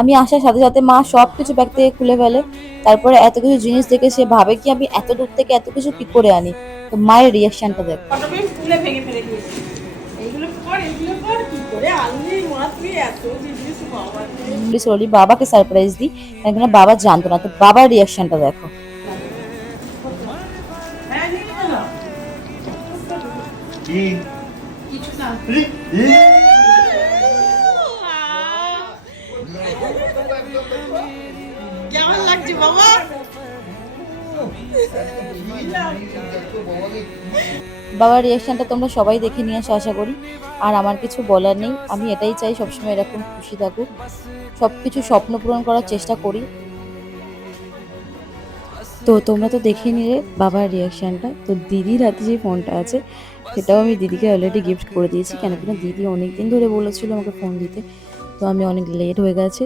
আমি আসার সাথে সাথে মা সবকিছু ব্যাগ থেকে খুলে ফেলে। তারপরে এত কিছু জিনিস দেখে সে ভাবে কি আমি এত দূর থেকে এত কিছু কি করে আনি। তো মায়ের রিয়াকশনটা দেখো। সরি বাবাকে সারপ্রাইজ দিই, কেন বাবা জানতো না। তো বাবার রিয়াকশনটা দেখো। কেমন লাগছে বাবা? বাবার রিয়াকশনটা তোমরা সবাই দেখে নিয়ে আসো আশা করি। আর আমার কিছু বলার নেই, আমি এটাই চাই সবসময় এরকম খুশি থাকুক, সবকিছু স্বপ্ন পূরণ করার চেষ্টা করি। তো তোমরা তো দেখে নিলে বাবার রিয়াকশনটা। তো দিদির হাতে যে ফোনটা আছে সেটাও আমি দিদিকে অলরেডি গিফট করে দিয়েছি, কেন কিনা দিদি অনেকদিন ধরে বলেছিল আমাকে ফোন দিতে। তো আমি অনেক লেট হয়ে গেছে।